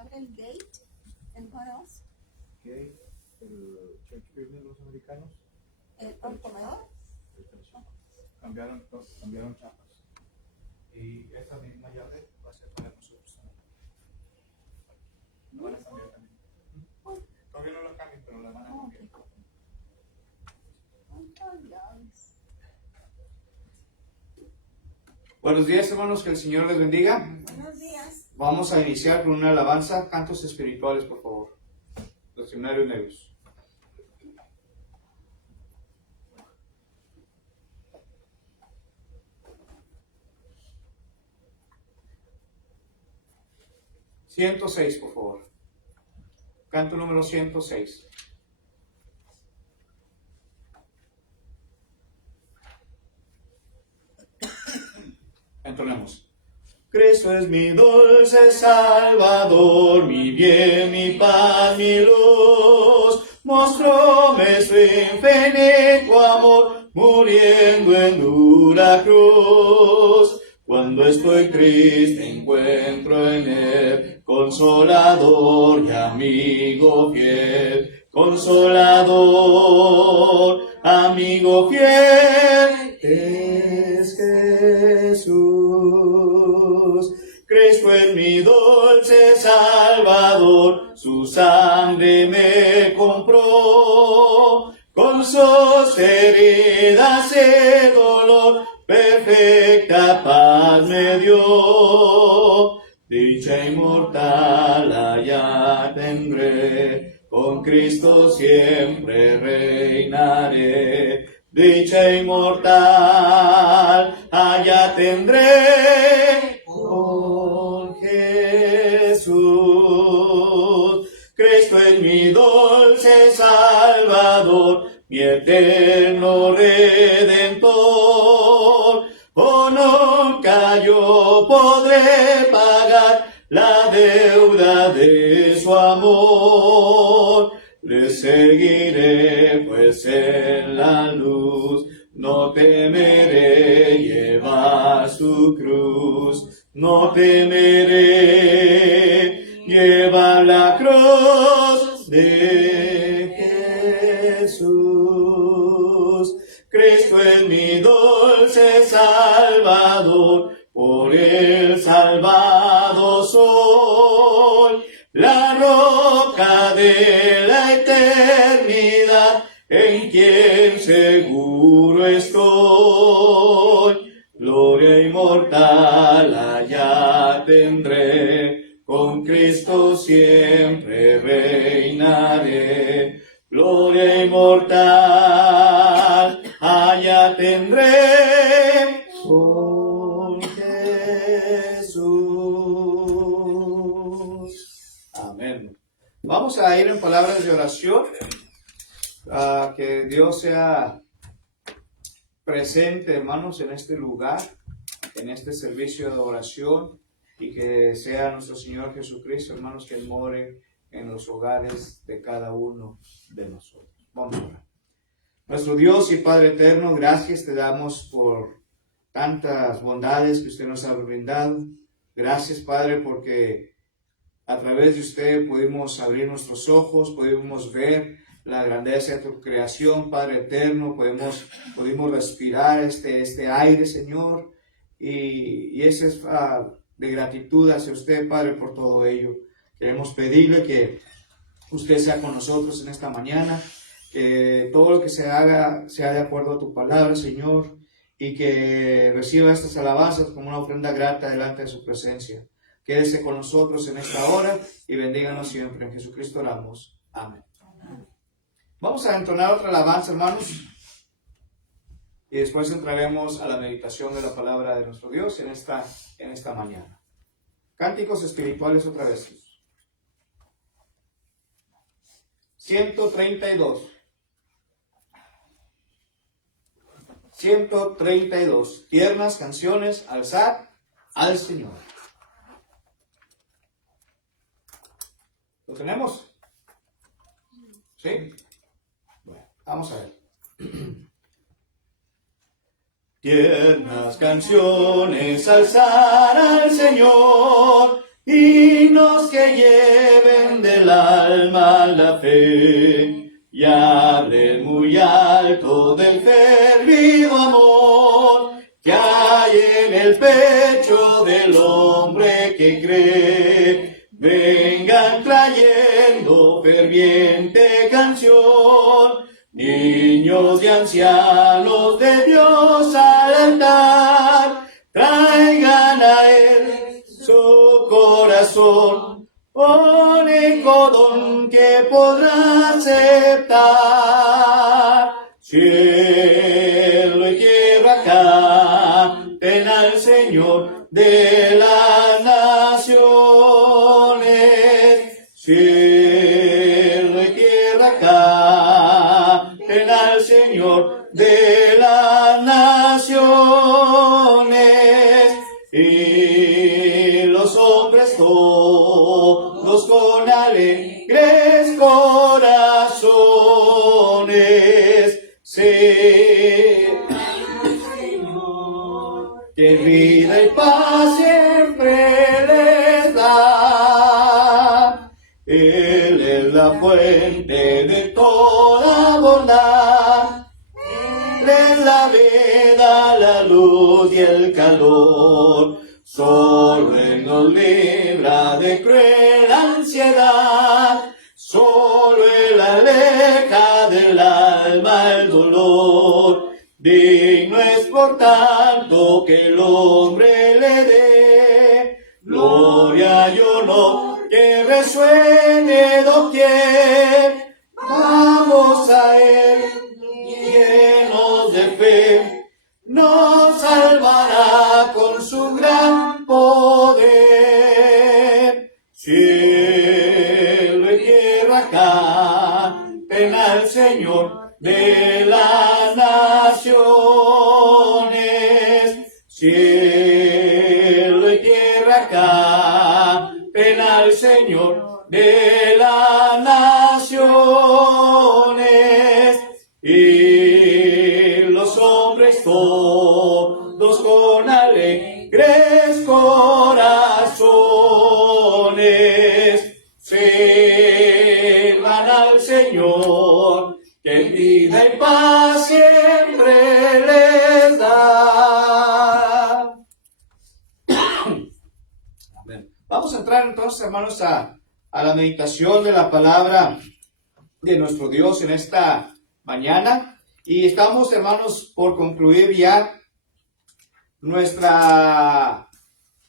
abre el gate. And what else? Gate, el Shakespeare de los americanos. El comedor. Cambiaron chapas. Y esa misma llave va a ser para nosotros también. La van a cambiar también. Todavía no la cambian, pero la van a cambiar. Buenos días, hermanos, que el Señor les bendiga. Buenos días. Vamos a iniciar con una alabanza, cantos espirituales, por favor. Los seminarios negros. ...106, por favor. Canto número 106. Entonemos. Cristo es mi dulce Salvador, mi bien, mi paz, mi luz. Mostróme su infinito amor, muriendo en dura cruz. Cuando estoy triste encuentro en él consolador y amigo fiel. Consolador, amigo fiel, es Jesús. Cristo es mi dulce Salvador, su sangre me compró. Con sus heridas y dolor, perfecta paz me dio. Dicha inmortal allá tendré, con Cristo siempre reinaré. Dicha inmortal allá tendré con Jesús. Cristo es mi dulce Salvador, mi eterno Redentor. Oh, nunca yo podré pagar la deuda de su amor. Le seguiré pues en la luz, no temeré llevar su cruz. No temeré llevar la cruz de Jesús. Cristo es mi dulce Salvador, por él salvado soy. La roca de la eternidad, en quien seguro estoy. Gloria inmortal allá tendré, con Cristo siempre reinaré. Gloria inmortal allá tendré con Jesús. Amén. Vamos a ir en palabras de oración. Que Dios sea presente, hermanos, en este lugar, en este servicio de oración, y que sea nuestro Señor Jesucristo, hermanos, que more en los hogares de cada uno de nosotros. Vamos a orar. Nuestro Dios y Padre eterno, gracias te damos por tantas bondades que usted nos ha brindado. Gracias, Padre, porque a través de usted pudimos abrir nuestros ojos, pudimos ver la grandeza de tu creación, Padre eterno. Pudimos respirar este aire, Señor, y eso es de gratitud hacia usted, Padre, por todo ello. Queremos pedirle que usted sea con nosotros en esta mañana, que todo lo que se haga sea de acuerdo a tu palabra, Señor, y que reciba estas alabanzas como una ofrenda grata delante de su presencia. Quédese con nosotros en esta hora y bendíganos siempre. En Jesucristo oramos. Amén. Vamos a entonar otra alabanza, hermanos, y después entraremos a la meditación de la palabra de nuestro Dios en esta mañana. Cánticos espirituales otra vez. 132. 132. Tiernas canciones, alzad al Señor. ¿Lo tenemos? ¿Sí? Bueno, vamos a ver. Tiernas canciones, alzar al Señor, himnos que lleven del alma la fe, y hablen muy alto del fervido amor que hay en el pecho del hombre que cree. Vengan trayendo ferviente canción, niños y ancianos de Dios al altar, traigan a Él su corazón, único don que podrá aceptar. Cielo y tierra canten al Señor de las naciones. Cielo y tierra canten al Señor de las naciones. Y los hombres todos con alegres corazones que vida y paz siempre les da. Él es la fuente de toda bondad. Él es la vida, la luz y el calor. Solo Él nos libra de cruel ansiedad. Solo Él aleja del alma el dolor. Digno es por tanto que el hombre le dé gloria y honor que resuene doquier. Vamos a Él llenos de fe, nos salvará con su gran poder. Cielo y tierra canten al Señor de las naciones. Cielo y tierra canten al Señor de las naciones. Y los hombres todos con alegres corazones sirvan al Señor, que vida y paz siempre les da. Amén. Vamos a entrar entonces, hermanos, a la meditación de la palabra de nuestro Dios en esta mañana. Y estamos, hermanos, por concluir ya nuestra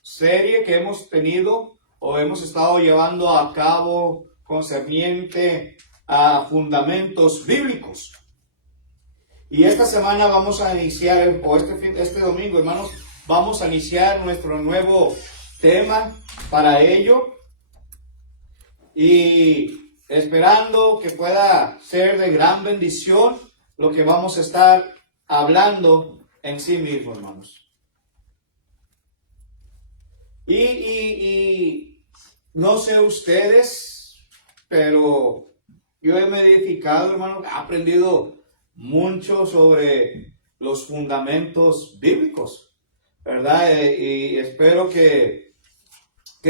serie que hemos tenido o hemos estado llevando a cabo concerniente a fundamentos bíblicos. Y esta semana vamos a iniciar, o este domingo, hermanos, vamos a iniciar nuestro nuevo tema para ello. Y esperando que pueda ser de gran bendición lo que vamos a estar hablando en sí mismo, hermanos. Y no sé ustedes, pero yo me he edificado, hermano, he aprendido mucho sobre los fundamentos bíblicos, ¿verdad? Y espero que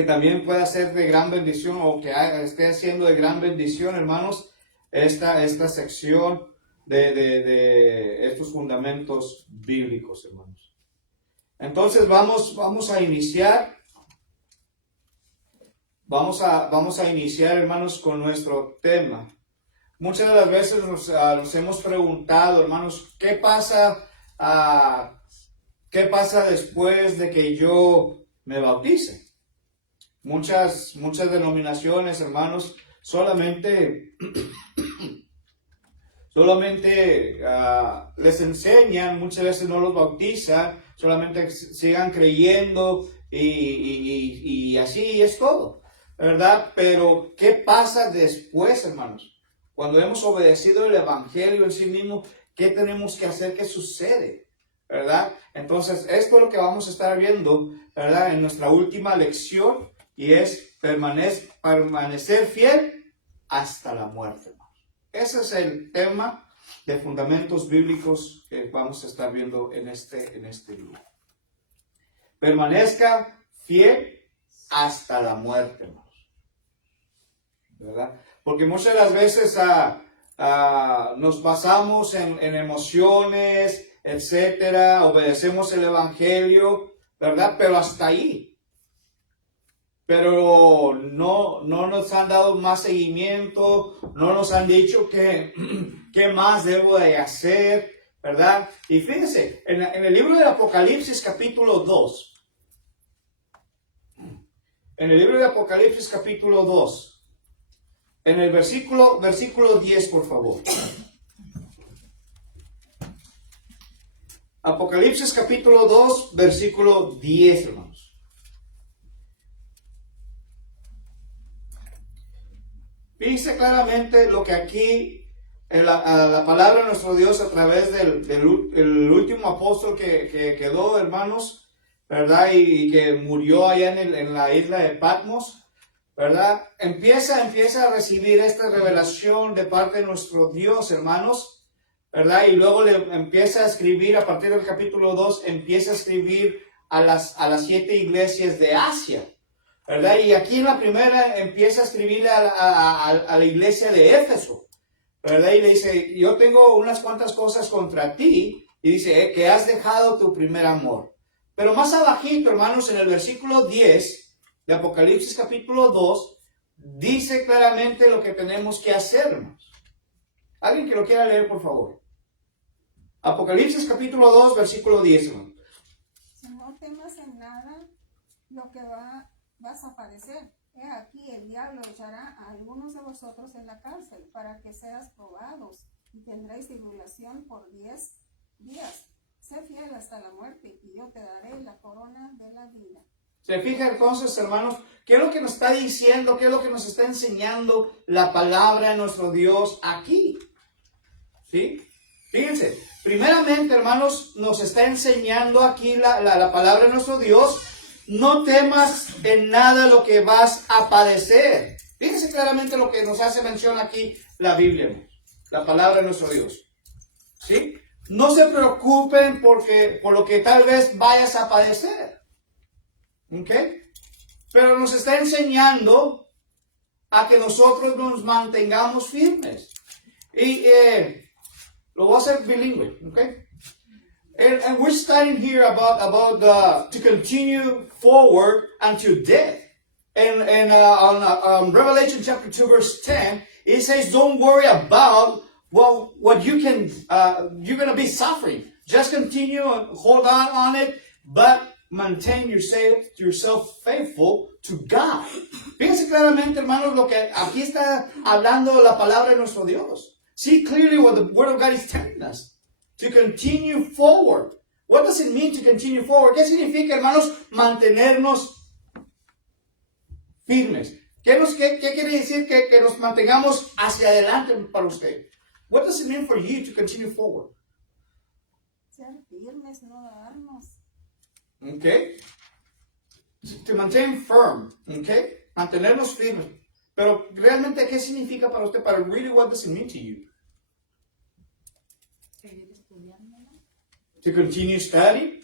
también pueda ser de gran bendición, o que esté siendo de gran bendición, hermanos, esta sección de estos fundamentos bíblicos, hermanos. Entonces vamos a iniciar. Vamos a iniciar, hermanos, con nuestro tema. Muchas de las veces nos hemos preguntado, hermanos, ¿qué pasa después de que yo me bautice? Muchas denominaciones, hermanos, solamente les enseñan, muchas veces no los bautizan, solamente sigan creyendo y así es todo, ¿verdad? Pero ¿qué pasa después, hermanos? Cuando hemos obedecido el evangelio en sí mismo, ¿qué tenemos que hacer? ¿Qué sucede? ¿Verdad? Entonces, esto es lo que vamos a estar viendo, ¿verdad? En nuestra última lección, y es permanecer fiel hasta la muerte, hermanos. Ese es el tema de fundamentos bíblicos que vamos a estar viendo en este libro. Permanezca fiel hasta la muerte, hermanos. ¿Verdad? Porque muchas de las veces nos basamos en emociones, etcétera, obedecemos el evangelio, ¿verdad? Pero hasta ahí. Pero no nos han dado más seguimiento, no nos han dicho qué más debo de hacer, ¿verdad? Y fíjense, en el libro de Apocalipsis capítulo 2, en el libro de Apocalipsis capítulo 2, en el versículo 10, por favor. Apocalipsis capítulo 2, versículo 10, hermanos. Dice claramente lo que aquí la palabra de nuestro Dios a través del último apóstol que quedó, hermanos, ¿verdad? Y que murió allá en la isla de Patmos, ¿verdad? Empieza a recibir esta revelación de parte de nuestro Dios, hermanos, ¿verdad? Y luego le empieza a escribir, a partir del capítulo 2, empieza a escribir a las 7 iglesias de Asia, ¿verdad? Y aquí en la primera empieza a escribir a la iglesia de Éfeso, ¿verdad? Y le dice, yo tengo unas cuantas cosas contra ti, y dice, que has dejado tu primer amor. Pero más abajito, hermanos, en el versículo 10 de Apocalipsis capítulo 2, dice claramente lo que tenemos que hacer, hermanos. ¿Alguien que lo quiera leer, por favor? Apocalipsis capítulo 2, versículo 10, hermanos. Si no temas en nada lo que vas a padecer. He aquí, el diablo echará a algunos de vosotros en la cárcel para que seas probados y tendréis tribulación por 10 días. Sé fiel hasta la muerte y yo te daré la corona de la vida. Se fija entonces, hermanos, ¿qué es lo que nos está diciendo? ¿Qué es lo que nos está enseñando la palabra de nuestro Dios aquí? ¿Sí? Fíjense, primeramente, hermanos, nos está enseñando aquí la palabra de nuestro Dios. No temas en nada lo que vas a padecer. Fíjense claramente lo que nos hace mención aquí la Biblia, hermanos, la palabra de nuestro Dios. ¿Sí? No se preocupen por lo que tal vez vayas a padecer. ¿Ok? Pero nos está enseñando a que nosotros nos mantengamos firmes. Y lo voy a hacer bilingüe. ¿Ok? And we're studying here about to continue forward unto death. And on Revelation chapter 2 verse 10, it says, don't worry about what you can, you're going to be suffering. Just continue and hold on it, but maintain yourself faithful to God. Fíjense claramente, hermanos, lo que aquí está hablando la palabra de nuestro Dios. See clearly what the Word of God is telling us. To continue forward. What does it mean to continue forward? ¿Qué significa, hermanos, mantenernos firmes? ¿Qué quiere decir que nos mantengamos hacia adelante para usted? What does it mean for you to continue forward? Ser firmes, no darnos. Okay. To maintain firm. Okay. Mantenernos firmes. Pero realmente, ¿qué significa para usted? Para really, what does it mean to you? To continue studying.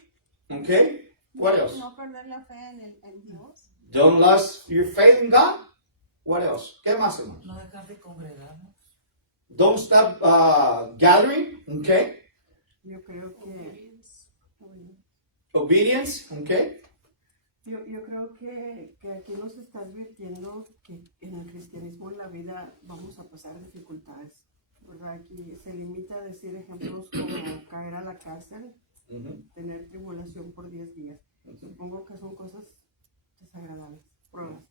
Okay. What else? No perder la fe en Dios. Don't lose your faith in God. What else? ¿Qué más, hermanos? No dejar de congregarnos. Don't stop gathering. Okay. Yo creo que Obedience. Okay. yo creo que aquí nos está advirtiendo que en el cristianismo en la vida vamos a pasar dificultades, ¿verdad? Aquí se limita a decir ejemplos como caer a la cárcel, tener tribulación por 10 días. Supongo que son cosas desagradables, pruebas.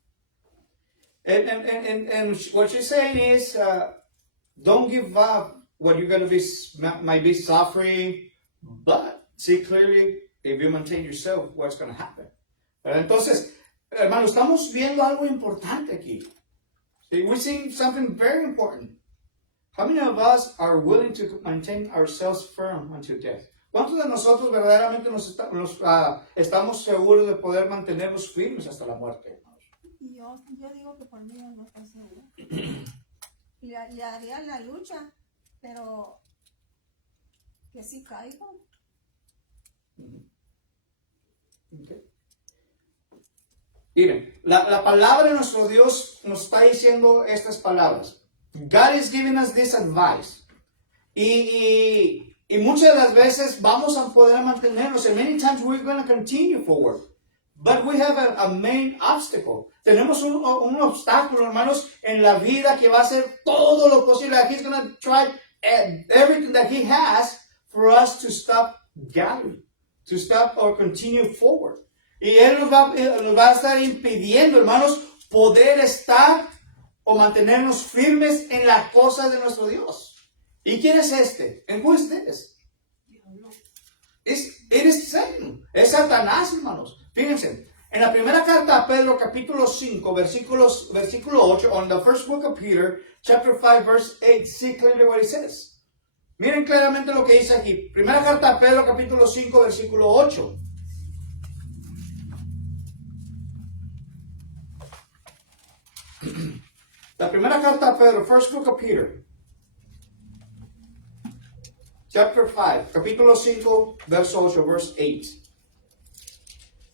And what you're saying is, don't give up what you're going to might be suffering, but see clearly if you maintain yourself, what's going to happen. Entonces, hermanos, estamos viendo algo importante aquí. See, we're seeing something very important. How many of us are willing to maintain ourselves firm until death? ¿Cuántos de nosotros verdaderamente estamos seguros de poder mantenernos firmes hasta la muerte? Y yo digo que por mí no estoy segura. Le haría la lucha, pero que si caigo. Okay. Miren, la palabra de nuestro Dios nos está diciendo estas palabras. God is giving us this advice. Y muchas de las veces vamos a poder mantenernos. And many times we're going to continue forward. But we have a main obstacle. Tenemos un obstáculo, hermanos, en la vida que va a hacer todo lo posible. He's going to try everything that he has for us to stop gathering, to stop or continue forward. Y Él nos va a estar impidiendo, hermanos, poder estar o mantenernos firmes en las cosas de nuestro Dios. ¿Y quién es este? And who is this? It is Satan. Es Satanás, hermanos. Fíjense, en la primera carta a Pedro, capítulo 5, versículo 8, on the first book of Peter, chapter 5, verse 8, see clearly what it says. Miren claramente lo que dice aquí. Primera carta a Pedro, capítulo 5, versículo 8. La primera carta a Pedro, first book of Peter, chapter 5, capítulo 5, verso 8, verse 8.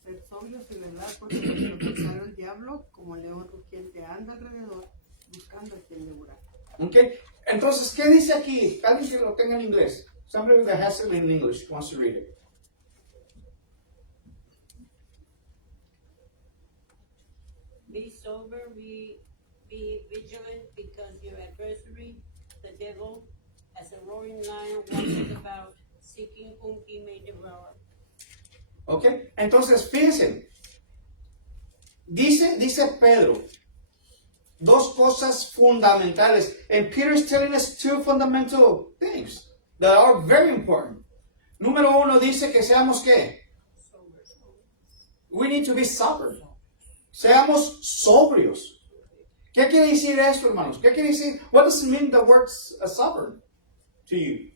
Ser sobrios y velar porque nuestro adversario el diablo, como león rugiente, anda alrededor buscando a quien devorar. Okay. Entonces, ¿qué dice aquí? Alguien que lo tenga en inglés. Somebody that has it in English wants to read it. Be sober, be vigilant, because your adversary, the devil, as a roaring lion, walks about, seeking whom he may devour. Okay. Entonces, fíjense. Dice Pedro dos cosas fundamentales. And Peter is telling us two fundamental things that are very important. Número uno dice que seamos ¿qué? We need to be sober. Seamos sobrios. ¿Qué quiere decir esto, hermanos? ¿Qué quiere decir? What does it mean the word sober to you?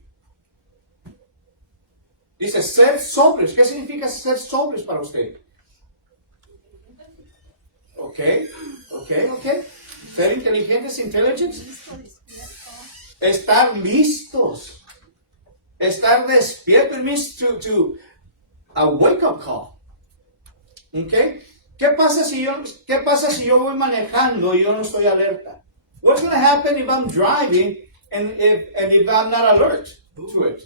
Dice ser sobrios. ¿Qué significa ser sobrios para usted? Okay. Ser inteligentes, intelligence. Estar listos. Estar despierto. It means to a wake up call. Okay. ¿Qué pasa si yo voy manejando y yo no estoy alerta? What's going to happen if I'm driving and if I'm not alert to it?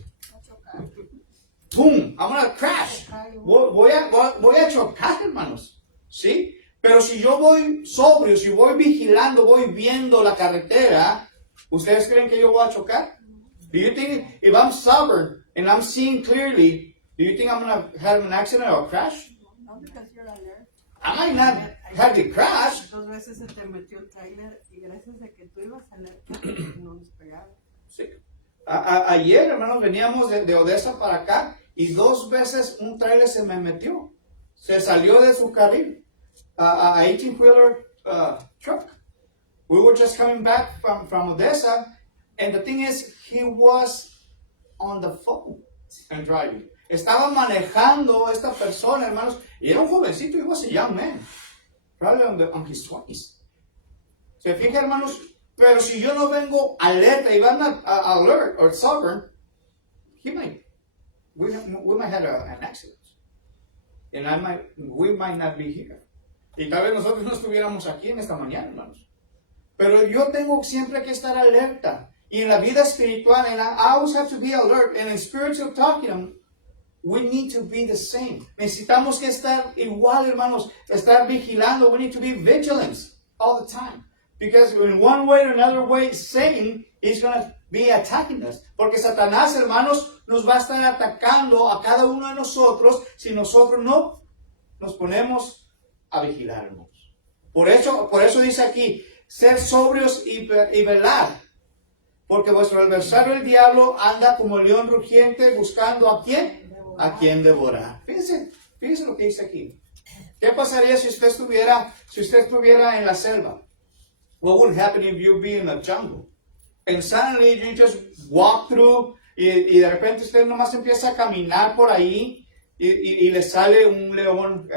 Boom, I'm going to crash. Voy a chocar, hermanos. ¿Sí? Pero si yo voy sobrio, si voy vigilando, voy viendo la carretera, ¿ustedes creen que yo voy a chocar? Do you think if I'm sober and I'm seeing clearly, do you think I'm going to have an accident or a crash? No, because you're alert. I might not have to crash. 2 veces se te metió el trailer y gracias a que tú ibas alerta no nos pegaba. Sí. Ayer, hermanos, veníamos de Odessa para acá y 2 veces un trailer se me metió. Se salió de su carril. A 18-wheeler truck. We were just coming back from Odessa, and the thing is, he was on the phone and driving. Estaba manejando esta persona, hermanos, y era un jovencito, he was a young man, probably on his 20s. Se fija, hermanos, pero si yo no vengo alerta, if I'm not alert or sober, we might have an accident. And we might not be here. Y tal vez nosotros no estuviéramos aquí en esta mañana, hermanos. Pero yo tengo siempre que estar alerta. Y en la vida espiritual, and I always have to be alert. And in spiritual talking, we need to be the same. Necesitamos que estar igual, hermanos. Estar vigilando. We need to be vigilant all the time. Because in one way or another way, Satan is going to be attacking us. Porque Satanás, hermanos, nos va a estar atacando a cada uno de nosotros si nosotros no nos ponemos a vigilar, hermanos. Por eso dice aquí, ser sobrios y velar. Porque vuestro adversario, el diablo, anda como león rugiente buscando ¿a quién? A quién devorar. Fíjense lo que dice aquí. ¿Qué pasaría si usted estuviera en la selva? What would happen if you be in the jungle? And suddenly you just walk through y de repente usted nomás empieza a caminar por ahí y le sale un león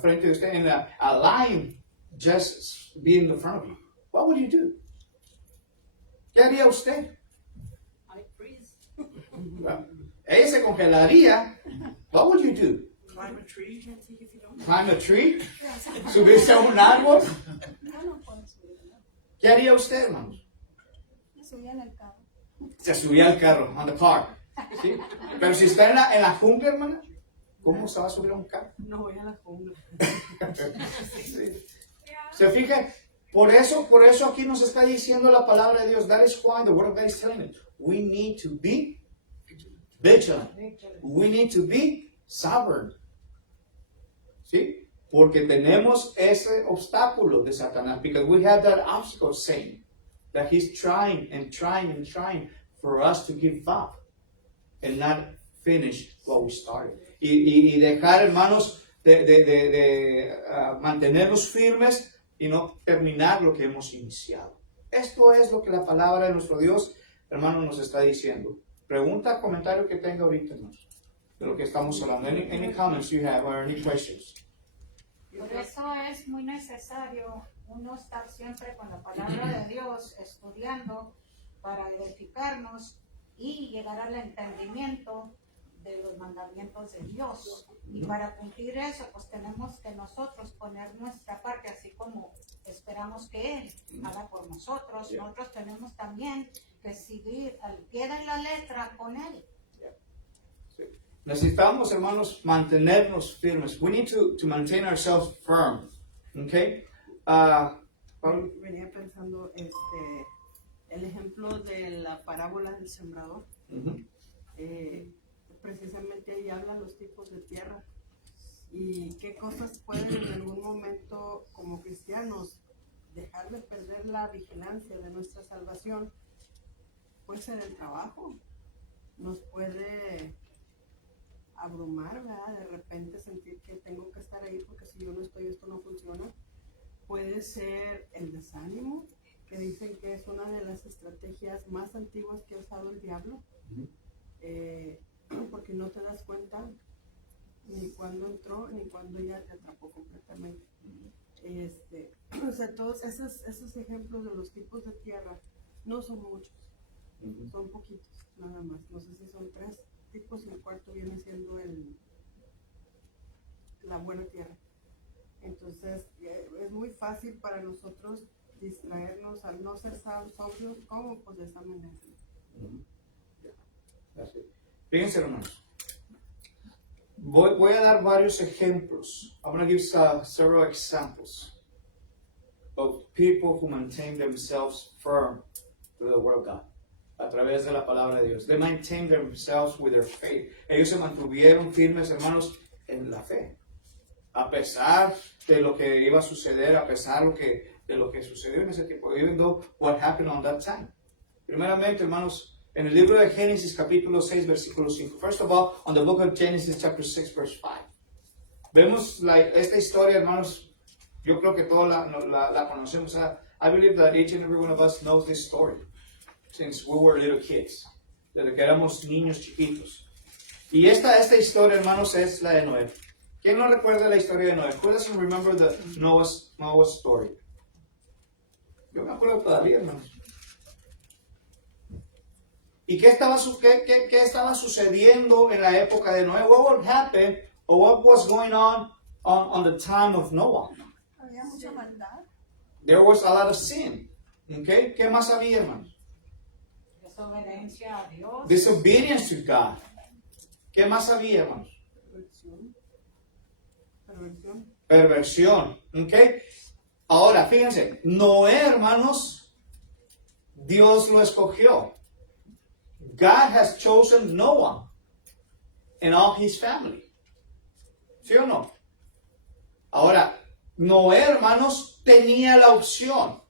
frente de usted, and a lion just be in the front of you. What would you do? ¿Qué haría usted? I freeze. Ella se congelaría. What would you do? Climb a tree. You can't take if you don't. climb a tree, subirse a un árbol. Yo no puedo subir, ¿no? ¿Qué haría usted, hermanos? Me subí en el carro. Se subía al carro, on the car. ¿Sí? Pero si está en la jungla, hermana, ¿cómo se va a subir a un carro? No voy a la jungla. Sí. Se fija, por eso aquí nos está diciendo la palabra de Dios. That is why the word of God is telling us. We need to be vigilant. We need to be sovereign. ¿Sí? Porque tenemos ese obstáculo de Satanás. Because we have that obstacle, Satan. That he's trying and trying and trying for us to give up and not finish what we started. Y dejar, hermanos, de mantenernos firmes y no terminar lo que hemos iniciado. Esto es lo que la palabra de nuestro Dios, hermano, nos está diciendo. Pregunta, comentario que tenga ahorita, hermanos, de lo que estamos hablando. Any comments you have or any questions? Por eso es muy necesario uno estar siempre con la palabra de Dios, estudiando para edificarnos y llegar al entendimiento de los mandamientos de Dios. Y para cumplir eso, pues tenemos que nosotros poner nuestra parte, así como esperamos que Él haga por nosotros. Nosotros tenemos también que seguir al pie de la letra con Él. Sí. Necesitamos, hermanos, mantenernos firmes. We need to maintain ourselves firm. Okay? Venía pensando el ejemplo de la parábola del sembrador. Precisamente ahí habla los tipos de tierra y qué cosas pueden en algún momento como cristianos dejar de perder la vigilancia de nuestra salvación. Puede ser el trabajo, nos puede abrumar, ¿verdad? De repente sentir que tengo que estar ahí porque si yo no estoy esto no funciona. Puede ser el desánimo, que dicen que es una de las estrategias más antiguas que ha usado el diablo, porque no te das cuenta ni cuando entró ni cuando ya te atrapó completamente. O sea, todos esos ejemplos de los tipos de tierra no son muchos, son poquitos nada más. No sé si son 3 tipos y el cuarto viene siendo la buena tierra. Entonces es muy fácil para nosotros distraernos al no ser sobrios, como pues de esa manera. Fíjense, hermanos. Voy a dar varios ejemplos. I'm going to give several examples of people who maintain themselves firm to the word of God. A través de la palabra de Dios. They maintain themselves with their faith. Ellos se mantuvieron firmes, hermanos, en la fe. A pesar de lo que iba a suceder, a pesar de lo que sucedió en ese tiempo. Even though what happened on that time. Primeramente, hermanos, en el libro de Génesis, capítulo 6, versículo 5. First of all, on the book of Genesis, chapter 6, verse 5. Vemos esta historia, hermanos. Yo creo que todos la conocemos. I believe that each and every one of us knows this story. Since we were little kids. Desde que éramos niños chiquitos. Y esta historia, hermanos, es la de Noé. ¿Quién no recuerda la historia de Noé? Who doesn't remember the Noah's story? Yo me acuerdo todavía, hermanos. ¿Y qué estaba sucediendo en la época de Noé? What would happen or what was going on the time of Noah? Había mucha maldad. There was a lot of sin. Okay? ¿Qué más había, hermanos? Desobediencia a Dios. Disobedience to God. ¿Qué más había, hermanos? Perversión. ¿Okay? Ahora, fíjense, Noé, hermanos, Dios lo escogió. God has chosen Noah and all his family. ¿Sí o no? Ahora, Noé, hermanos, tenía la opción.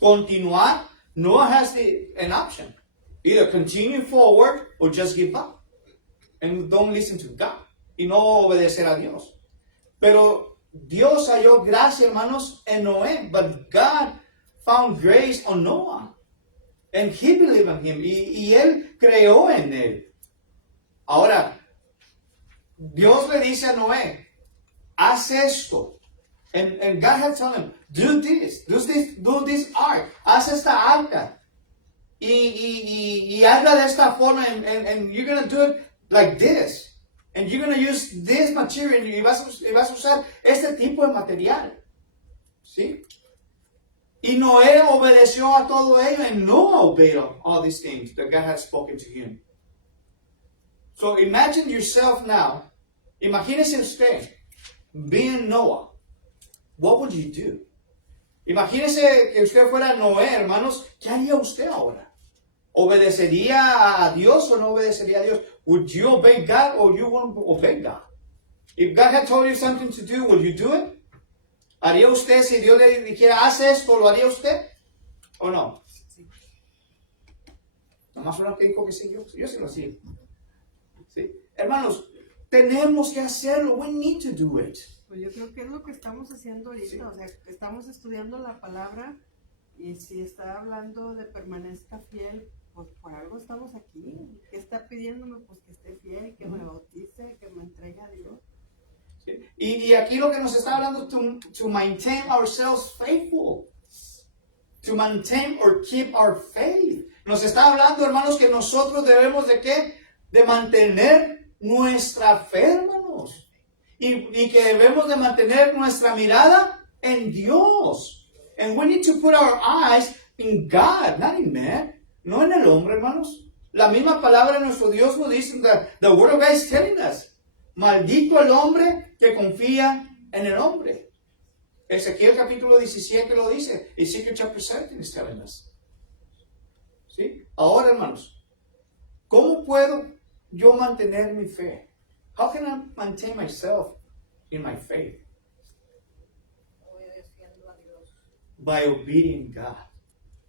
Continuar. Noah has an option. Either continue forward or just give up. And don't listen to God. Y no obedecer a Dios. Pero Dios halló gracia, hermanos, en Noé. But God found grace on Noah. And he believed in him. Y él creó en él. Ahora, Dios le dice a Noé, haz esto. And God had told him, do this ark. Haz esta arca. Y hazla de esta forma. And you're going to do it like this. And you're going to use this material y vas a usar este tipo de material. ¿Sí? Y Noé obedeció a todo ello, and Noah obeyed all these things that God had spoken to him. So imagine yourself now. Imagínese usted being Noah. What would you do? Imagínese que usted fuera Noé, hermanos. ¿Qué haría usted ahora? ¿Obedecería a Dios o no obedecería a Dios? Would you obey God or you won't obey God? If God had told you something to do, would you do it? ¿Haría usted, si Dios le dijera, haz esto, lo haría usted? ¿O no? Nomás uno que dijo que sí, yo sí lo hacía. ¿Sí? Hermanos, tenemos que hacerlo. We need to do it. Pues yo creo que es lo que estamos haciendo ahorita, Sí. o sea, que estamos estudiando la palabra y si está hablando de permanezca fiel, pues por algo estamos aquí. ¿Qué está pidiéndome? Pues que esté fiel, que me bautice, que me entregue a Dios. ¿Sí? Y aquí lo que nos está hablando, to maintain ourselves faithful. To maintain or keep our faith. Nos está hablando, hermanos, que nosotros debemos de ¿qué? De mantener nuestra fe, hermanos. Y que debemos de mantener nuestra mirada en Dios. And we need to put our eyes in God, not in man. No en el hombre, hermanos. La misma palabra de nuestro Dios lo dice. The word of God is telling us. Maldito el hombre que confía en el hombre. Ezequiel capítulo 17 lo dice. Ezequiel chapter 17 is telling us. ¿Sí? Ahora, hermanos, ¿cómo puedo yo mantener mi fe? How can I maintain myself in my faith? Obedeciendo a Dios. By obeying God.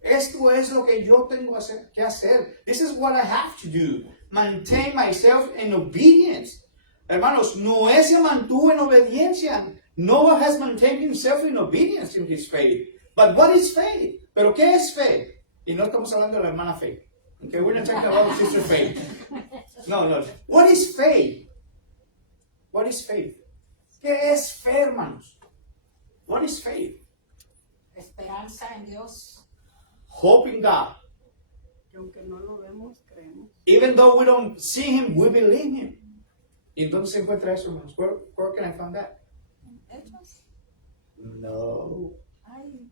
Esto es lo que yo tengo que hacer. This is what I have to do. Maintain myself in obedience. Hermanos, Noé se mantuvo en obediencia. Noah has maintained himself in obedience in his faith. But what is faith? ¿Pero qué es fe? Y no estamos hablando de la hermana Faith. Okay, we're not talking about sister Faith. No. What is faith? What is faith? ¿Qué es fe, hermanos? What is faith? Esperanza en Dios. Hope in God. Que aunque no lo vemos, creemos. Even though we don't see him, we believe him. ¿Y dónde se encuentra eso, hermanos? Where can I find that? Hechos. No. Ay.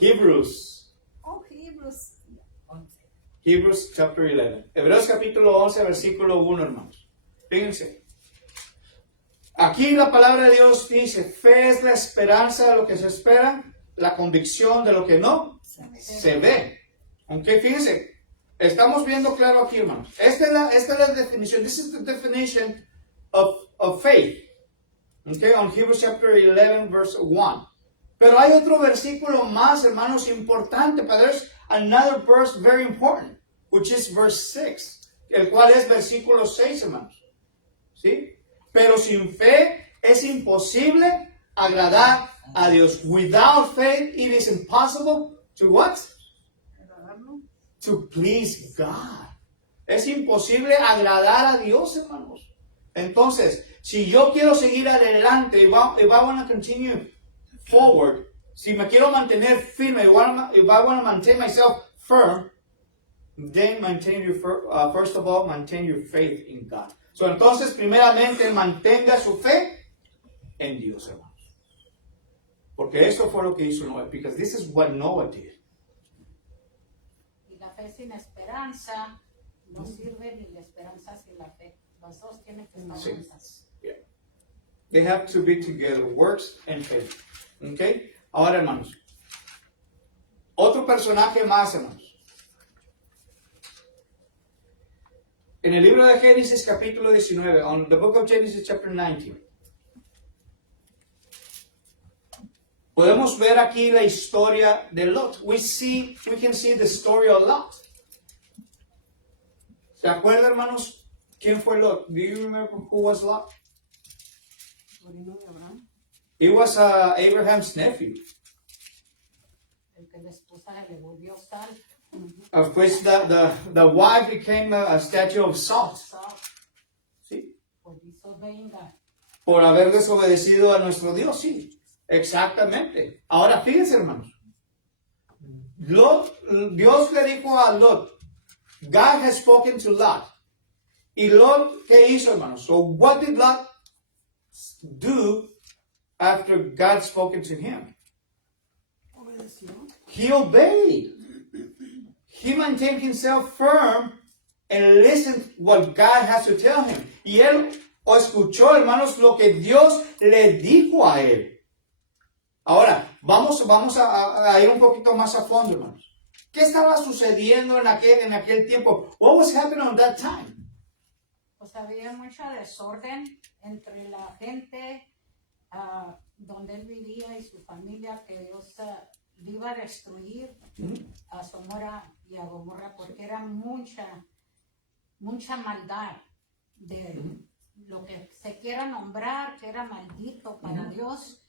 Hebrews. Oh, Hebrews. Hebrews chapter 11. Hebreos capítulo 11, versículo 1, hermanos. Fíjense. Aquí la palabra de Dios dice, fe es la esperanza de lo que se espera, la convicción de lo que no se ve. Aunque fíjense, estamos viendo claro aquí, hermanos. Esta es la definición. This is the definition of faith. Okay, on Hebrews chapter 11, verse 1. Pero hay otro versículo más, hermanos, importante. But there's another verse very important, which is verse 6, el cual es versículo 6, hermanos. ¿Sí? Pero sin fe es imposible agradar a Dios. Without faith, it is impossible to what? Agradarlo. To please God. Es imposible agradar a Dios, hermanos. Entonces, si yo quiero seguir adelante, if I want to continue forward, si me quiero mantener firme, if I want to maintain myself firm, then first of all, maintain your faith in God. So, entonces, primeramente, mantenga su fe en Dios, hermanos. Porque eso fue lo que hizo Noé, because this is what Noah did. Y la fe sin esperanza no sirve, ni la esperanza sin la fe. Los dos tienen que estar Sí. juntas. They have to be together, works and faith. Okay? Ahora, hermanos, otro personaje más, hermanos. En el libro de Génesis, capítulo 19, on the book of Genesis, chapter 19, podemos ver aquí la historia de Lot. We can see the story of Lot. ¿Se acuerdan, hermanos? ¿Quién fue Lot? Do you remember who was Lot? Sobrino de Abraham. He was Abraham's nephew. El que la esposa le volvió sal. Of which the wife became a statue of salt. Sal, ¿Sí? pues hizo venga. Por haber desobedecido a nuestro Dios, sí. Exactamente. Ahora fíjense, hermanos. Dios le dijo a Lot, God has spoken to Lot. Y Lot, ¿qué hizo, hermanos? So what did Lot do after God spoken to him? Obedeció. He obeyed. He maintained himself firm and listened what God has to tell him. Y él escuchó, hermanos, lo que Dios le dijo a él. Ahora, vamos a ir un poquito más a fondo, hermanos. ¿Qué estaba sucediendo en aquel tiempo? What was happening on that time? Pues había mucho desorden entre la gente donde él vivía y su familia, que Dios le iba a destruir a Sodoma y a Gomorra, porque era mucha maldad de lo que se quiera nombrar, que era maldito para Dios,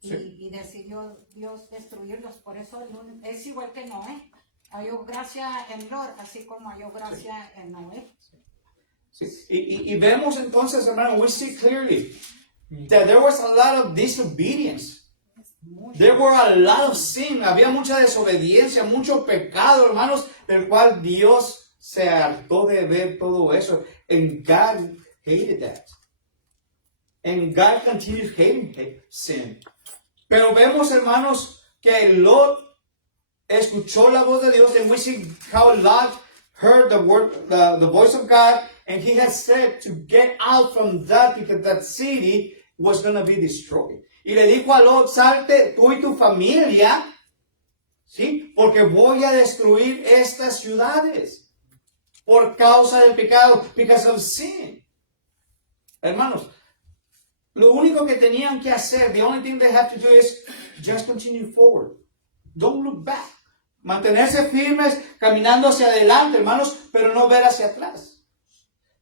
y decidió Dios destruirlos. Por eso es igual que Noé. Halló gracia en Lot, así como halló gracia en Noé. Sí. Y vemos entonces, hermano, we see clearly that there was a lot of disobedience. There were a lot of sin. Había mucha desobediencia, mucho pecado, hermanos, del cual Dios se hartó de ver todo eso. And God hated that. And God continued hating sin. Pero vemos, hermanos, que Lot escuchó la voz de Dios, and we see how Lot heard the voice of God, and he has said to get out from that because that city was going to be destroyed. Y le dijo a Lot, salte tú y tu familia, ¿sí? Porque voy a destruir estas ciudades por causa del pecado, because of sin. Hermanos, lo único que tenían que hacer, the only thing they have to do is just continue forward. Don't look back. Mantenerse firmes, caminando hacia adelante, hermanos, pero no ver hacia atrás.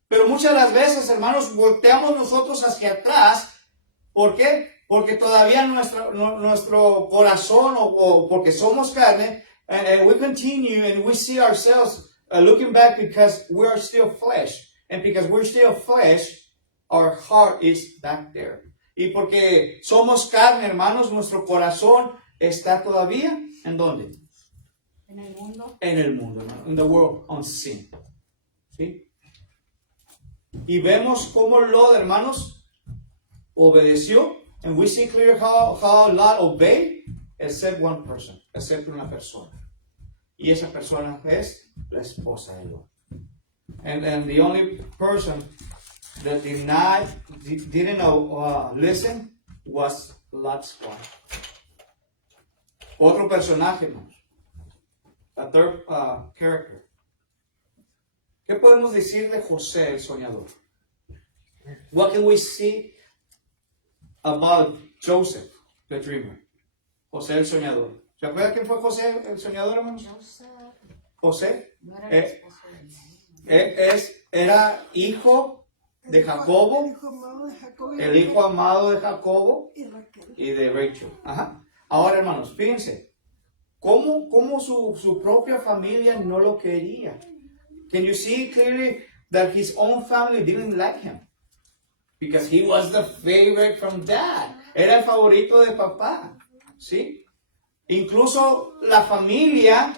Pero muchas de las veces, hermanos, volteamos nosotros hacia atrás. ¿Por qué? Porque todavía nuestro corazón, o porque somos carne, and we continue and we see ourselves looking back because we are still flesh. And because we're still flesh, our heart is back there. Y porque somos carne, hermanos, nuestro corazón está todavía, ¿en dónde? En el mundo. En el mundo, hermano. In the world, on sin. ¿Sí? Y vemos cómo Lot, hermanos, obedeció. And we see clear how Lot obeyed, except one person, except una persona. Y esa persona es la esposa de Lot. And the only person that didn't listen was Lot's wife. Otro personaje, hermanos. A third character. ¿Qué podemos decir de José el soñador? What can we see about Joseph, the dreamer? José el soñador. ¿Se acuerdan quién fue José el soñador, hermanos? José No era el esposo de era hijo de Jacobo, el hijo amado de Jacobo y de Rachel. Ajá. Ahora, hermanos, fíjense. ¿Cómo su propia familia no lo quería? Can you see clearly that his own family didn't like him? Because he was the favorite from dad. Era el favorito de papá. ¿Sí? Incluso la familia,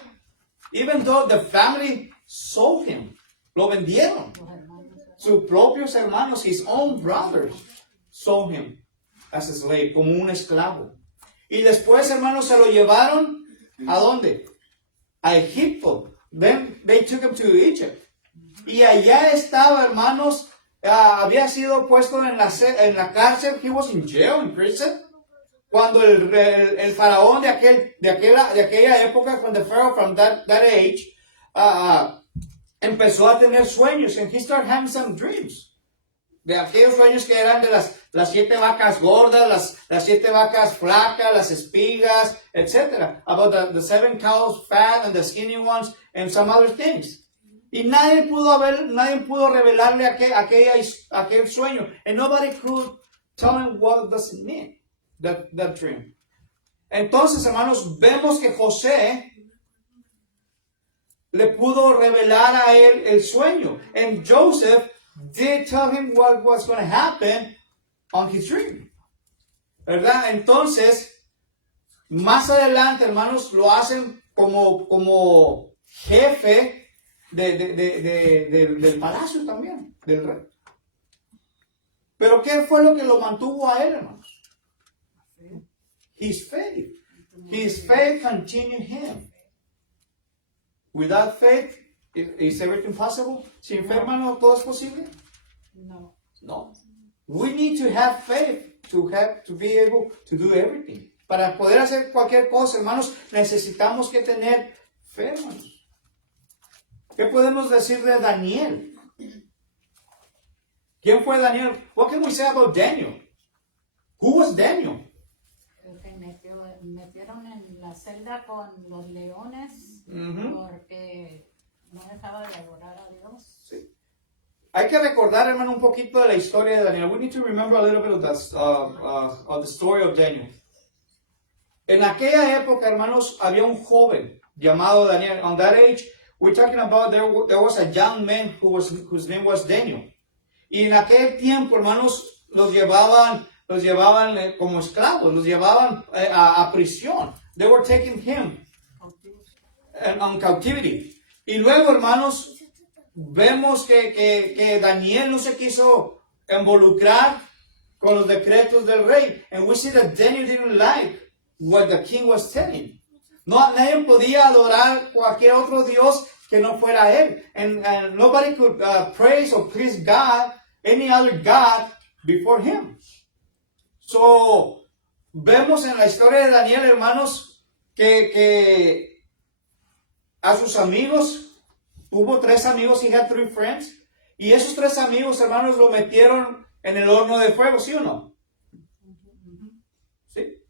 even though the family sold him, lo vendieron. Sus propios hermanos, his own brothers, sold him as a slave, como un esclavo. Y después, hermanos, se lo llevaron. ¿A dónde? A Egipto. Then they took him to Egypt. Y allá estaba, hermanos, había sido puesto en la cárcel. He was in jail, in prison. Cuando el faraón de aquella época, when the pharaoh from that age, empezó a tener sueños, and he started having some dreams. De aquellos sueños que eran de las 7 vacas gordas, las 7 vacas flacas, las espigas, etc. About the 7 cows fat and the skinny ones and some other things. Y nadie pudo revelarle aquel sueño. And nobody could tell him what does it mean, that dream. Entonces, hermanos, vemos que José le pudo revelar a él el sueño. And Joseph did tell him what was going to happen on his dream. ¿Verdad? Entonces, más adelante, hermanos, lo hacen como jefe del palacio también, del rey. Pero ¿qué fue lo que lo mantuvo a él, hermanos? His faith. His faith continued him. Without faith, is everything possible? Sin fe, hermano, ¿todo es posible? No. No. We need to have faith to be able to do everything. Para poder hacer cualquier cosa, hermanos, necesitamos que tener fe, hermanos. ¿Qué podemos decir de Daniel? ¿Quién fue Daniel? What can we say about Daniel? Who was Daniel? El que metieron en la celda con los leones porque no dejaba de adorar a Dios. Sí. Hay que recordar, hermano, un poquito de la historia de Daniel. We need to remember a little bit of the story of Daniel. En aquella época, hermanos, había un joven llamado Daniel. On that age, we're talking about there was a young man whose name was Daniel. Y en aquel tiempo, hermanos, los llevaban como esclavos, los llevaban a prisión. They were taking him on captivity. Y luego, hermanos, vemos que Daniel no se quiso involucrar con los decretos del rey. And we see that Daniel didn't like what the king was telling. Nadie podía adorar cualquier otro Dios que no fuera él. And nobody could praise or please God, any other God before him. So, vemos en la historia de Daniel, hermanos, que a sus amigos, hubo 3 amigos, he had 3 friends, y esos 3 amigos, hermanos, lo metieron en el horno de fuego, ¿sí o no? ¿Sí?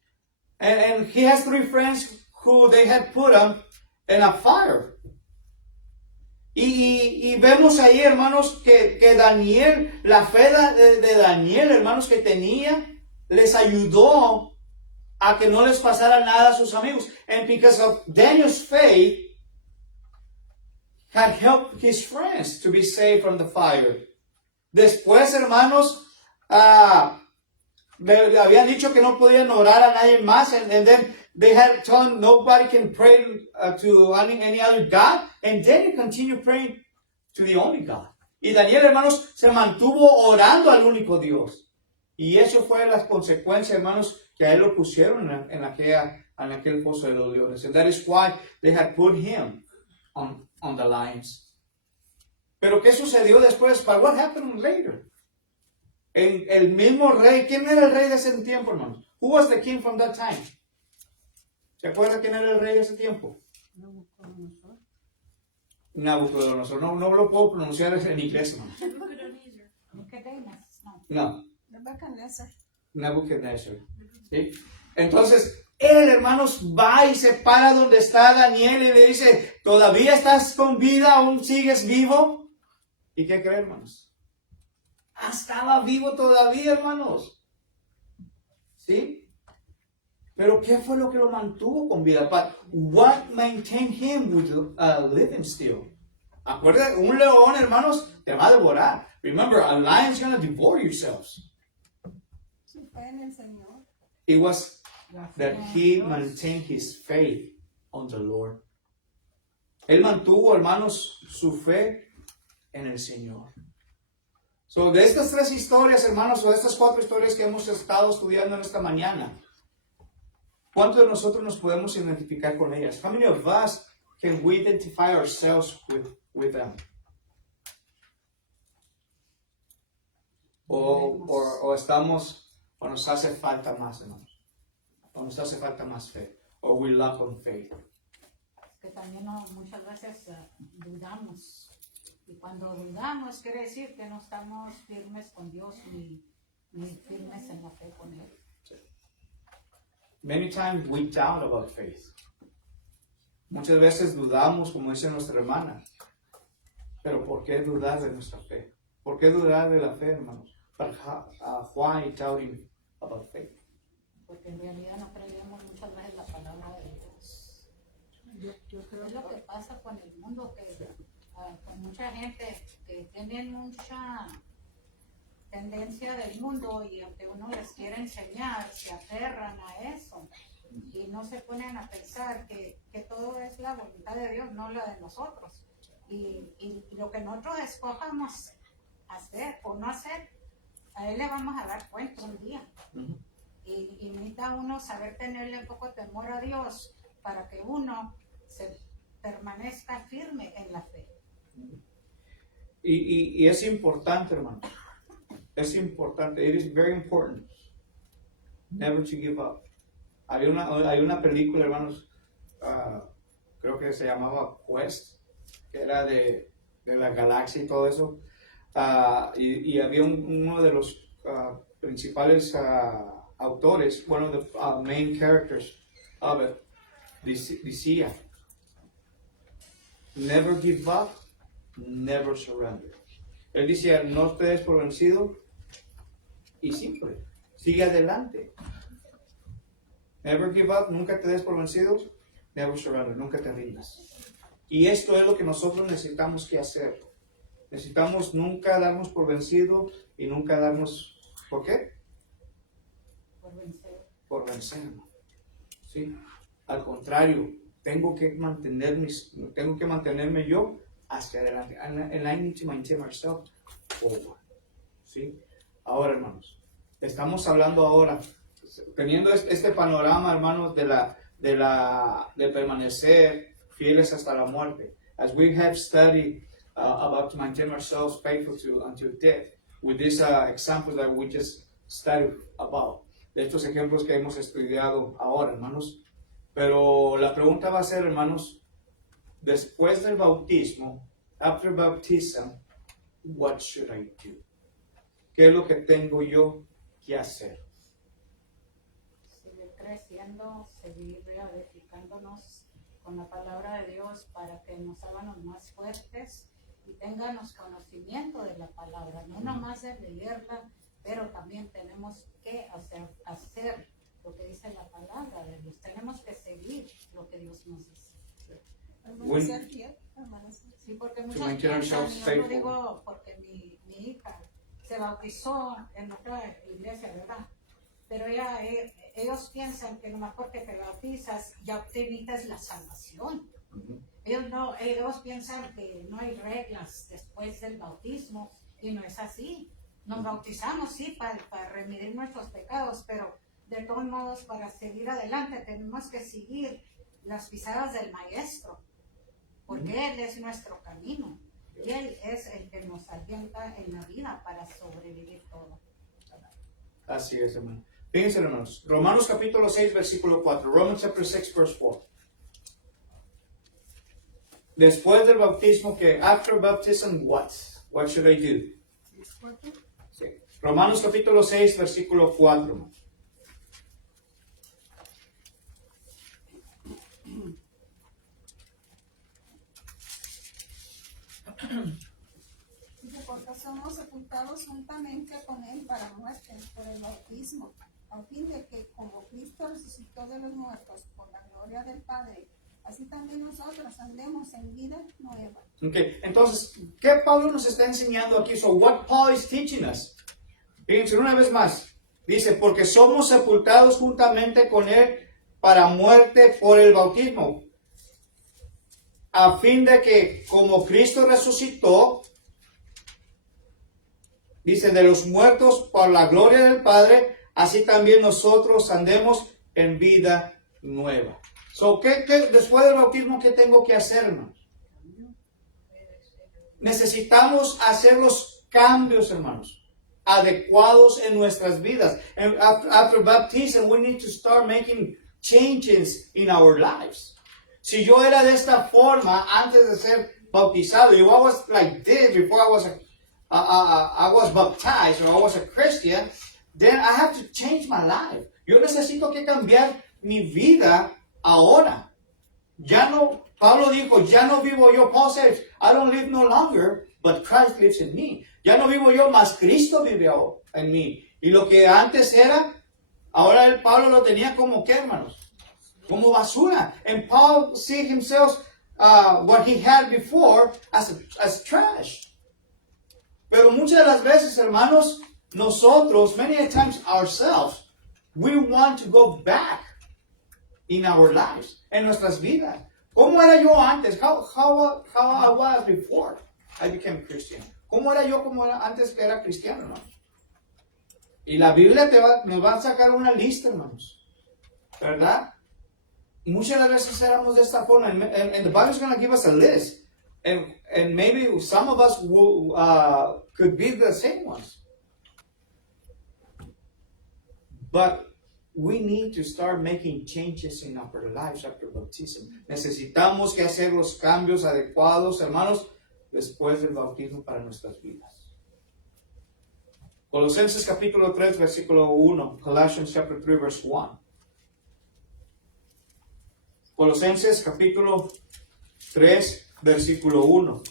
And he has 3 friends who they had put him in a fire. Y vemos ahí, hermanos, que Daniel, la fe de Daniel, hermanos, que tenía, les ayudó a que no les pasara nada a sus amigos. And because of Daniel's faith, had helped his friends to be saved from the fire. Después, hermanos, le habían dicho que no podían orar a nadie más, and then they had told nobody can pray to any other God, and Daniel continued praying to the only God. Y Daniel, hermanos, se mantuvo orando al único Dios. Y eso fue las consecuencias, hermanos, que a él lo pusieron en aquel pozo de los leones. And that is why they had put him on the lions. Pero ¿qué sucedió después? But what happened later? El mismo rey, ¿quién era el rey de ese tiempo, hermanos? Who was the king from that time? ¿Se acuerda quién era el rey de ese tiempo? Nabucodonosor. No lo puedo pronunciar en inglés, hermanos. No. Nabucodonosor. ¿Sí? Entonces, él, hermanos, va y se para donde está Daniel y le dice, ¿todavía estás con vida? ¿Aún sigues vivo? ¿Y qué creen, hermanos? Estaba vivo todavía, hermanos. ¿Sí? Pero ¿qué fue lo que lo mantuvo con vida? But what maintained him with living still? Acuérdense, un león, hermanos, te va a devorar. Remember, a lion's going to devour yourselves. Su fe en el Señor. It was that he maintained his faith on the Lord. Él mantuvo, hermanos, su fe en el Señor. So, de estas 3 historias, hermanos, o de estas 4 historias que hemos estado estudiando en esta mañana, ¿cuántos de nosotros nos podemos identificar con ellas? How many of us can we identify ourselves with them? O estamos, o nos hace falta más, hermanos. O nos hace falta más fe. O we lack on faith. Que también muchas veces dudamos. Y cuando dudamos quiere decir que no estamos firmes con Dios ni firmes en la fe con Él. Many times we doubt about faith. Muchas veces dudamos, como dice nuestra hermana. Pero ¿por qué dudar de nuestra fe? ¿Por qué dudar de la fe, hermanos? But why doubting about faith? Porque en realidad no creemos muchas veces la palabra de Dios. Yo creo Es lo que pasa con el mundo, que con mucha gente que tiene mucha tendencia del mundo y aunque uno les quiere enseñar, se aferran a eso y no se ponen a pensar que todo es la voluntad de Dios, no la de nosotros. y lo que nosotros escojamos hacer o no hacer, a Él le vamos a dar cuenta un día. Ujú. Y necesita uno saber tenerle un poco temor a Dios para que uno se permanezca firme en la fe. Y es importante, hermano. Es importante. It is very important. Never to give up. Hay una película, hermanos, creo que se llamaba Quest, que era de la galaxia y todo eso. Y había uno de los principales autores, one of the main characters of it, decía, never give up, never surrender. Él decía, no te des por vencido y simple, sigue adelante. Never give up, nunca te des por vencido, never surrender, nunca te rindas. Y esto es lo que nosotros necesitamos que hacer. Necesitamos nunca darnos por vencido y nunca darnos, ¿por qué? Por vencer. Por vencer. ¿Sí? Al contrario, tengo que mantenerme yo hacia adelante. And I need to maintain myself forward. ¿Sí? Ahora, hermanos, estamos hablando ahora, teniendo este panorama, hermanos, de permanecer fieles hasta la muerte. As we have studied about to maintain ourselves faithful until death, with these examples that we just studied about, de estos ejemplos que hemos estudiado ahora, hermanos. Pero la pregunta va a ser, hermanos, después del bautismo, after baptism, what should I do? ¿Qué es lo que tengo yo que hacer? Seguir creciendo, seguir edificándonos con la palabra de Dios para que nos hagamos más fuertes y tengamos conocimiento de la palabra, no nomás de leerla, pero también tenemos que hacer lo que dice la palabra de Dios. Tenemos que seguir lo que Dios nos dice. Permanecer fiel, permanecer. Sí, porque To muchas maintain piensan, ourselves y yo lo faithful. digo porque mi hija se bautizó en otra iglesia, ¿verdad? Pero ellos piensan que nomás porque te bautizas ya obtienes la salvación. Ellos piensan que no hay reglas después del bautismo y no es así. Nos bautizamos, sí, para remitir nuestros pecados, pero de todos modos para seguir adelante tenemos que seguir las pisadas del Maestro, porque Él es nuestro camino y Él es el que nos alienta en la vida para sobrevivir todo. Así es, hermano. Fíjense, hermanos. Romanos capítulo 6, versículo 4. Romans chapter 6, verse 4. Después del bautismo, que after baptism, what? What should I do? Sí. Romanos capítulo 6, versículo 4. Dice, porque somos sepultados juntamente con Él para muerte por el bautismo, a fin de que como Cristo resucitó de los muertos por la gloria del Padre, así también nosotros andemos en vida nueva. Okay. Entonces, ¿qué Pablo nos está enseñando aquí? So, what Paul is teaching us? Fíjense una vez más. Dice, porque somos sepultados juntamente con Él para muerte por el bautismo, a fin de que como Cristo resucitó, dice, de los muertos por la gloria del Padre, así también nosotros andemos en vida nueva. So, después del bautismo, ¿qué tengo que hacer, hermanos? Necesitamos hacer los cambios, hermanos, adecuados en nuestras vidas. And after baptism, we need to start making changes in our lives. Si yo era de esta forma antes de ser bautizado, if I was like this before I was baptized or I was a Christian, then I have to change my life. Yo necesito que cambiar mi vida ahora. Ya no, Pablo dijo, ya no vivo yo. Paul says, I don't live no longer, but Christ lives in me. Ya no vivo yo, mas Cristo vive en mí. Y lo que antes era, ahora el Pablo lo tenía como ¿qué, hermanos? Como basura. And Paul see himself, what he had before, as trash. Pero muchas de las veces, hermanos, nosotros, many times ourselves, we want to go back in our lives, en nuestras vidas. ¿Cómo era yo antes? How I was before I became Christian. ¿Cómo era yo como era antes que era cristiano, hermanos? Y la Biblia nos va a sacar una lista, hermanos. ¿Verdad? Muchas veces éramos de esta forma. And the Bible is going to give us a list. And maybe some of us could be the same ones. But we need to start making changes in our lives after baptism. Necesitamos que hacer los cambios adecuados, hermanos, después del bautismo para nuestras vidas. Colosenses capítulo 3, versículo 1. Colossians chapter 3, verse 1. Colosenses capítulo 3, versículo 1.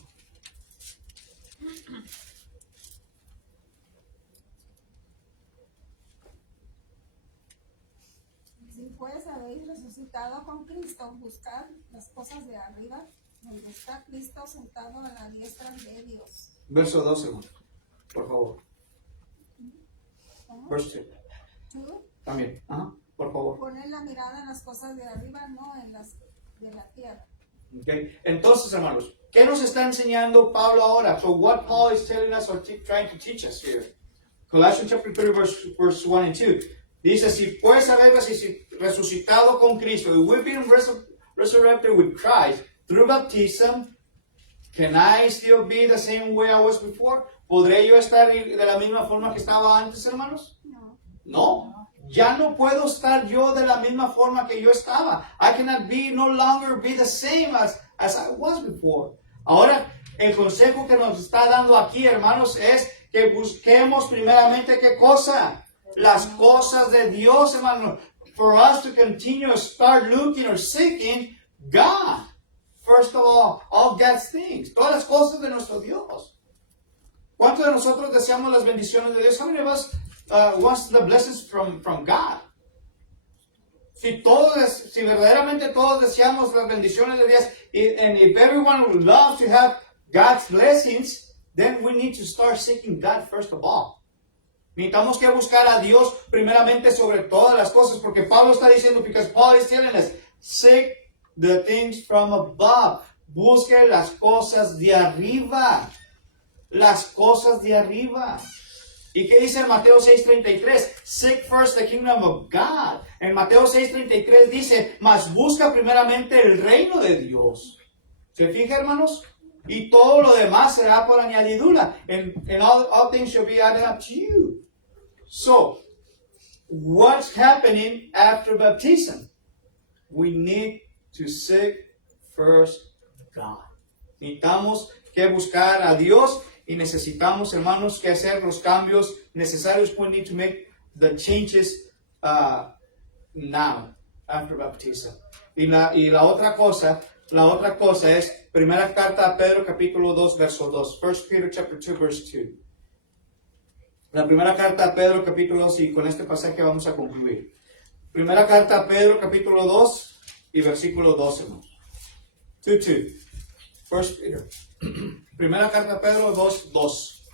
Si pues habéis resucitado con Cristo, buscad las cosas de arriba, donde está Cristo sentado a la diestra de Dios. Verso 12, hermano. Por favor. ¿Cómo? Verse 2. Tú También. Ajá. Por favor. poner la mirada en las cosas de arriba, no en las de la tierra. Okay. Entonces, hermanos, ¿qué nos está enseñando Pablo ahora? So what Paul is telling us or trying to teach us here. Colossians chapter 3, verse 1 and 2. Dice, si pues habéis resucitado con Cristo, and we've been resurrected with Christ through baptism, can I still be the same way I was before? ¿Podré yo estar de la misma forma que estaba antes, hermanos? No. No. Ya no puedo estar yo de la misma forma que yo estaba. I cannot no longer be the same as I was before. Ahora, el consejo que nos está dando aquí, hermanos, es que busquemos primeramente ¿qué cosa? Las cosas de Dios, hermanos. For us to continue to start looking or seeking God. First of all God's things. Todas las cosas de nuestro Dios. ¿Cuántos de nosotros deseamos las bendiciones de Dios? How many of us wants the blessings from God? Si verdaderamente todos deseamos las bendiciones de Dios, and if everyone would love to have God's blessings, then we need to start seeking God first of all. Necesitamos que buscar a Dios primeramente sobre todas las cosas, porque Pablo está diciendo, because Paul is telling us, seek the things from above. Busque las cosas de arriba. Las cosas de arriba. ¿Y qué dice en Mateo 6:33? Seek first the kingdom of God. En Mateo 6:33 dice, mas busca primeramente el reino de Dios. ¿Se fija, hermanos? Y todo lo demás será por añadidura. And all things shall be added up to you. So, what's happening after baptism? We need to seek first God. Necesitamos que buscar a Dios. Y necesitamos, hermanos, que hacer los cambios necesarios. We need to make the changes now, after baptism. Y la otra cosa es, primera carta a Pedro, capítulo 2, verso 2. 1 Peter chapter 2, verse 2. La primera carta a Pedro, capítulo 2, y con este pasaje vamos a concluir. Primera carta a Pedro, capítulo 2, y versículo 12, hermanos. 2:2. 1 Peter. Primera carta a Pedro 2:2.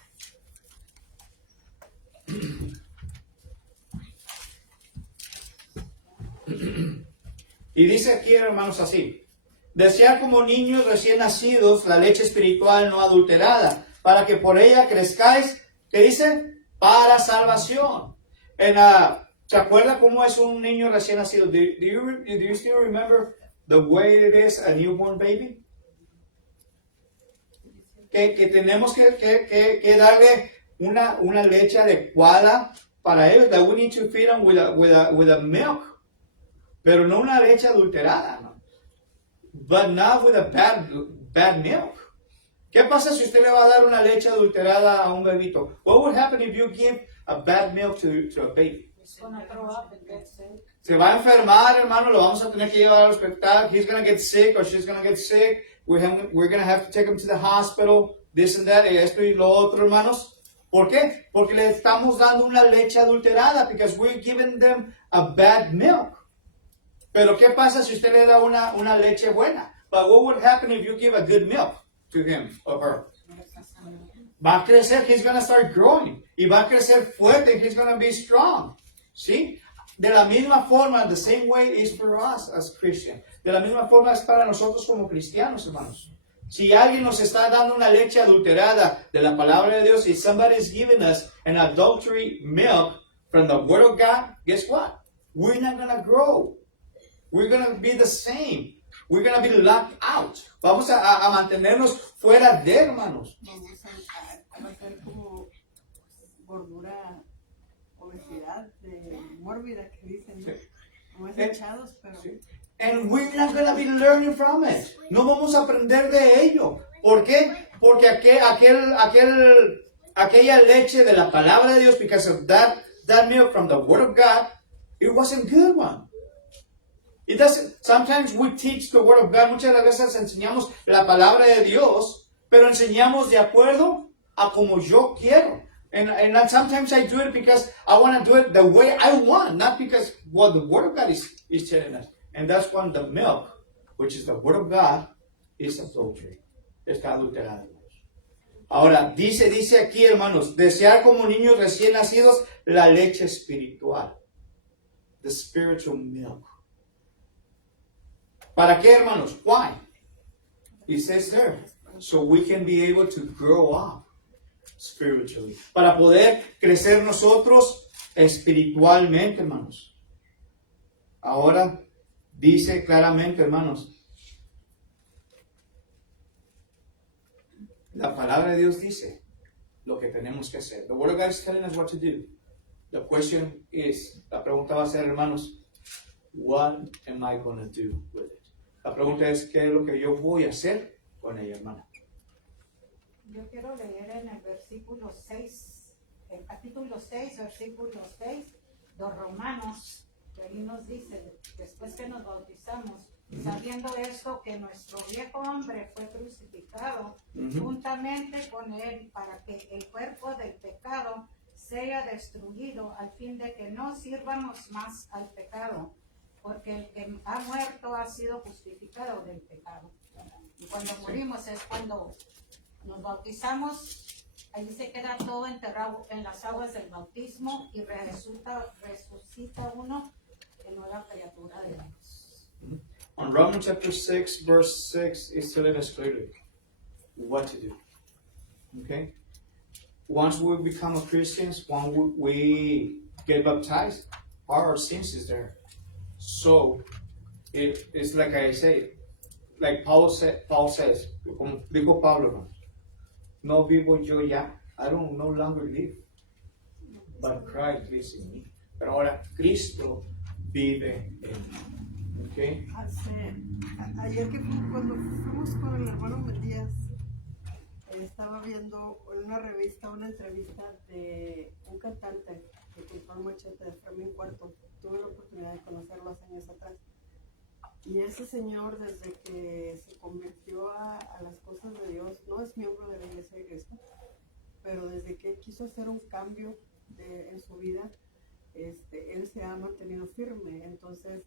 Y dice aquí, hermanos, así. Desear como niños recién nacidos la leche espiritual no adulterada, para que por ella crezcáis, ¿qué dice? Para salvación. ¿Se acuerda cómo es un niño recién nacido? Do you still remember the way it is a newborn baby? Que tenemos que darle una leche adecuada para ellos. That we need to feed them with a milk. Pero no una leche adulterada, ¿no? But not with a bad milk. ¿Qué pasa si usted le va a dar una leche adulterada a un bebito? What would happen if you give a bad milk to a baby? Se va a enfermar, hermano, lo vamos a tener que llevar al hospital. He's going to get sick or she's going to get sick. We're going to have to take him to the hospital, this and that, esto y lo otro, hermanos. ¿Por qué? Porque le estamos dando una leche adulterada, because we're giving them a bad milk. Pero ¿qué pasa si usted le da una leche buena? But what would happen if you give a good milk to him or her? Va a crecer, he's going to start growing. Y va a crecer fuerte, he's going to be strong. ¿Sí? de la misma forma, the same way is for us as Christians. De la misma forma es para nosotros como cristianos, hermanos. Si alguien nos está dando una leche adulterada de la palabra de Dios, if somebody is giving us an adultery milk from the Word of God, guess what? We're not going to grow. We're going to be the same. We're going to be locked out. Vamos a mantenernos fuera de, hermanos. Vamos a ser como gordura, obesidad mórbida que dicen, ¿no? Como echados, pero... And we're not going to be learning from it. No vamos a aprender de ello. ¿Por qué? Porque aquella leche de la palabra de Dios, because of that milk from the Word of God, it wasn't good one. It doesn't. Sometimes we teach the Word of God. Muchas veces enseñamos la palabra de Dios, pero enseñamos de acuerdo a como yo quiero. And sometimes I do it because I want to do it the way I want, not because what the Word of God is telling us. And that's when the milk, which is the Word of God, is adultery. Está adulterado. Ahora, dice aquí, hermanos, desear como niños recién nacidos la leche espiritual. The spiritual milk. ¿Para qué, hermanos? Why? It says there, so we can be able to grow up spiritually. Para poder crecer nosotros espiritualmente, hermanos. Ahora, dice claramente, hermanos, la palabra de Dios dice lo que tenemos que hacer. The Word of God is telling us what to do. The question is, la pregunta va a ser, hermanos, what am I going to do with it? La pregunta es, ¿qué es lo que yo voy a hacer con ella, hermana? Yo quiero leer en el versículo 6, el capítulo 6, versículo 6, de Romanos, que ahí nos dice, después que nos bautizamos, sabiendo esto, que nuestro viejo hombre fue crucificado juntamente con él, para que el cuerpo del pecado sea destruido, al fin de que no sirvamos más al pecado, porque el que ha muerto ha sido justificado del pecado. Y cuando morimos es cuando nos bautizamos, ahí se queda todo enterrado en las aguas del bautismo y resucita uno en nueva criatura de Dios. On Romans chapter 6, verse 6, is telling us clearly what to do. Okay? Once we become a Christians, when we get baptized, our sins is there. So, it's like I say, like Paul says, como dijo Pablo, no vivo yo ya, I don't no longer live, but Christ lives in me. Pero ahora Cristo vive en mí. Okay? Ayer cuando fuimos con el hermano Matías, estaba viendo en una revista una entrevista de un cantante de Control Machete, de Fermín Cuarto. Tuve la oportunidad de conocerlo hace años atrás. Y ese señor, desde que se convirtió a las cosas de Dios, no es miembro de la Iglesia de Cristo, pero desde que quiso hacer un cambio en su vida, él se ha mantenido firme. Entonces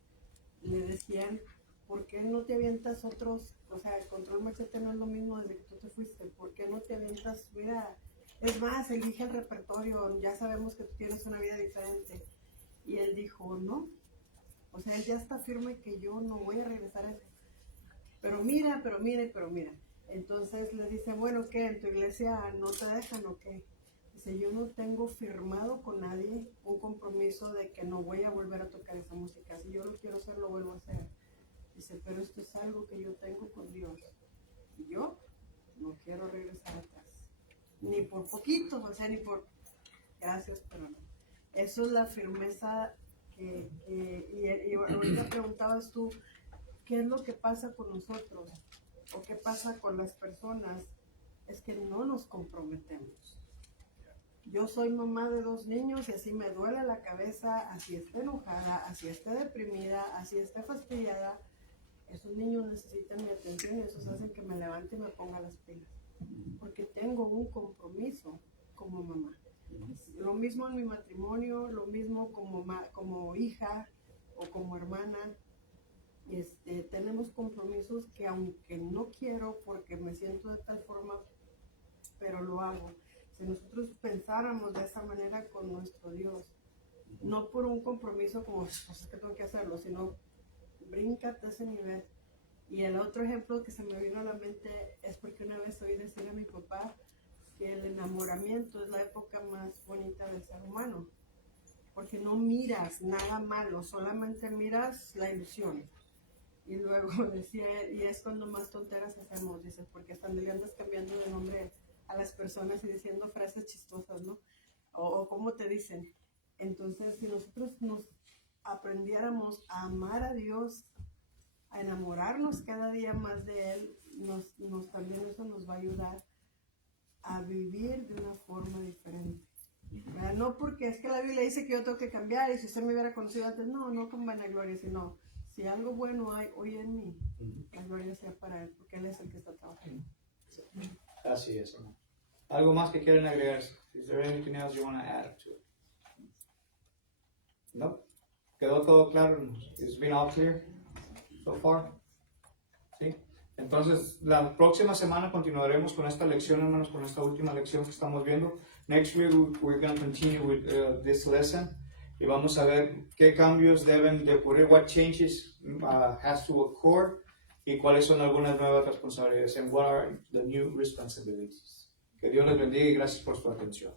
le decían, ¿por qué no te avientas otros? O sea, el Control Machete no es lo mismo desde que tú te fuiste. ¿Por qué no te avientas? Mira, es más, elige el repertorio, ya sabemos que tú tienes una vida diferente. Y él dijo, no. O sea, él ya está firme que yo no voy a regresar a eso. Pero mira. Entonces le dice, bueno, ¿qué? ¿En tu iglesia no te dejan o qué? Dice, yo no tengo firmado con nadie un compromiso de que no voy a volver a tocar esa música. Si yo lo quiero hacer, lo vuelvo a hacer. Dice, pero esto es algo que yo tengo con Dios. Y yo no quiero regresar atrás. Ni por poquito, o sea, ni por... Gracias, pero no. Eso es la firmeza y ahorita preguntabas tú, ¿qué es lo que pasa con nosotros? ¿O qué pasa con las personas? Es que no nos comprometemos. Yo soy mamá de 2 niños y así me duele la cabeza, así esté enojada, así esté deprimida, así esté fastidiada. Esos niños necesitan mi atención y esos hacen que me levante y me ponga las pilas. Porque tengo un compromiso como mamá. Lo mismo en mi matrimonio, lo mismo como hija o como hermana. Tenemos compromisos que aunque no quiero porque me siento de tal forma, pero lo hago. Si nosotros pensáramos de esa manera con nuestro Dios, No por un compromiso como, pues es que tengo que hacerlo, sino bríncate a ese nivel. Y el otro ejemplo que se me vino a la mente es porque una vez oí decir a mi papá que el enamoramiento es la época más bonita del ser humano, porque no miras nada malo, solamente miras la ilusión. Y luego decía, y es cuando más tonteras hacemos, dice, porque hasta le andas cambiando de nombre a las personas y diciendo frases chistosas, ¿no? O cómo te dicen. Entonces, si nosotros nos aprendiéramos a amar a Dios, a enamorarnos cada día más de Él, también eso nos va a ayudar a vivir de una forma diferente. ¿Verdad? No porque es que la Biblia dice que yo tengo que cambiar y si usted me hubiera conocido antes, no con vanagloria, sino si algo bueno hay hoy en mí, la gloria sea para Él, porque Él es el que está trabajando. Así es, hermano. ¿Algo más que quieren agregar? Is there anything else you want to add to it? No? ¿Quedó todo claro? It's been all clear so far? ¿Sí? Entonces, la próxima semana continuaremos con esta lección, hermanos, con esta última lección que estamos viendo. Next week, we're going to continue with this lesson. Y vamos a ver qué cambios deben de ocurrir, what changes has to occur, y cuáles son algunas nuevas responsabilidades, and what are the new responsibilities. Que Dios les bendiga y gracias por su atención.